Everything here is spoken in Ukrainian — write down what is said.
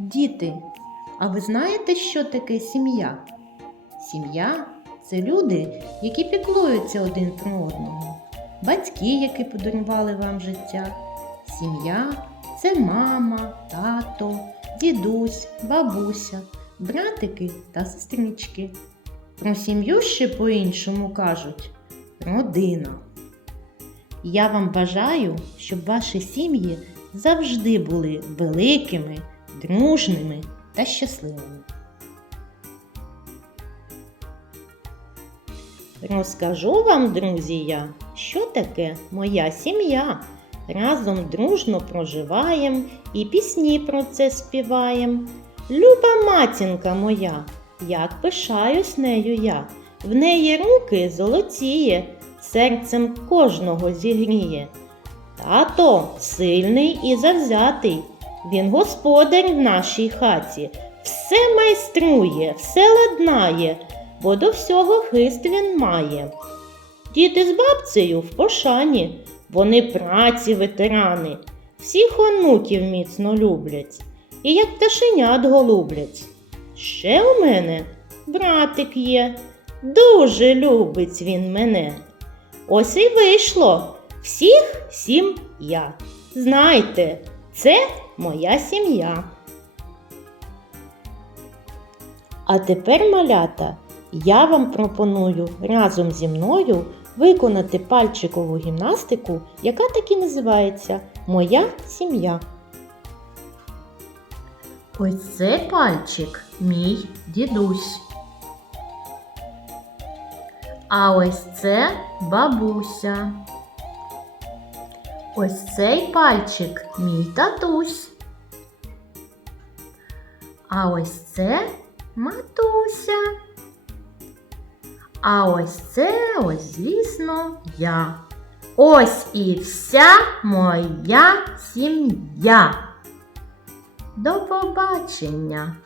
Діти, а ви знаєте, що таке сім'я? Сім'я це люди, які піклуються один про одного, батьки, які подарували вам життя. Сім'я це мама, тато, дідусь, бабуся, братики та сестрички. Про сім'ю ще по-іншому кажуть родина. Я вам бажаю, щоб ваші сім'ї завжди були великими, дружними та щасливими. Розкажу вам, друзі, я, що таке моя сім'я. Разом дружно проживаєм і пісні про це співаєм. Люба матінка моя, як пишаюсь нею я, в неї руки золотіє, серцем кожного зігріє. Тато сильний і завзятий, він господар в нашій хаті, все майструє, все ладнає, бо до всього хист він має. Діти з бабцею в пошані, вони праці ветерани, всіх онуків міцно люблять, і як пташенят голублять. Ще у мене братик є, дуже любить він мене. Ось і вийшло всіх сім я. Знайте, це моя сім'я. А тепер, малята, я вам пропоную разом зі мною виконати пальчикову гімнастику, яка так і називається Моя сім'я. Ось це пальчик мій дідусь. А ось це бабуся. Ось цей пальчик мій татусь. А ось це матуся. А ось це, ось, звісно, я. Ось і вся моя сім'я. До побачення!